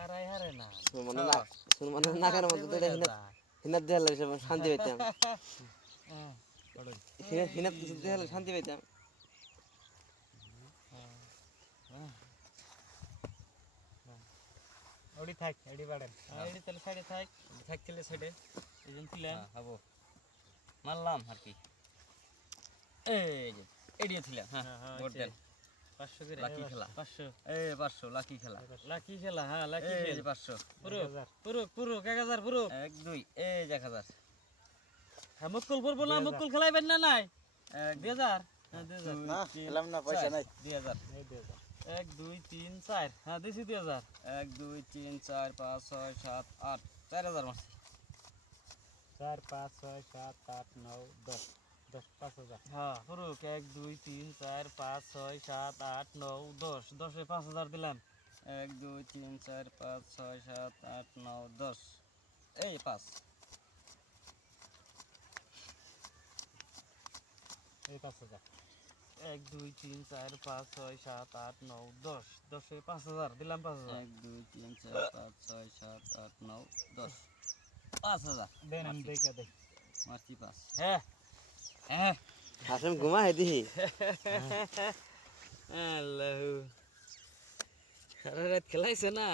হারাই হারে না সুলমানের নাকের মধ্যে তো এটা হিনাত দেয়ালে শান্তি পাইতাম। হিনাত দেয়ালে শান্তি পাইতাম। ওডি থাক এডি বাড়েন এডি তাহলে সাইডে থাক থাকলে সাইডে এইজন ছিলাম হবো মারলাম আর কি এই যে এডিও ছিলাম হ্যাঁ ভোট দেন 500 করে লাকি খেলা 500 এই 500 লাকি খেলা হ্যাঁ লাকি খেলা এই যে 500 পুরো পুরো পুরো 1000 পুরো 1 2 এই যে 1000 হ্যাঁ মুকুল পড়বো না মুকুল খেলাইবেন না নাই 2000 হ্যাঁ 2000 না খেলাম না পয়সা নাই 2000 এই 2000 1 2 3 4 হ্যাঁ দিছি 2000 1 2 3 4 5 6 7 8 4000 মারছি 4 5 6 7 8 9 10 10 5000 হ্যাঁ পুরো 1 2 3 4 5 6 7 8 9 10 10 এ 5000 দিলাম 1 2 3 4 5 6 7 8 9 10 এই 5 এই 5000 1 2 3 4 5 6 7 8 9 10 10 এ 5000 দিলাম 5000 1 2 3 4 5 6 7 8 9 10 5000 দেন আমি দেখা দে মারছি 5 হ্যাঁ হ্যাঁ হাসেম ঘুমা হে দিহি আল্লাহু সারা রাত খেলাইছে না।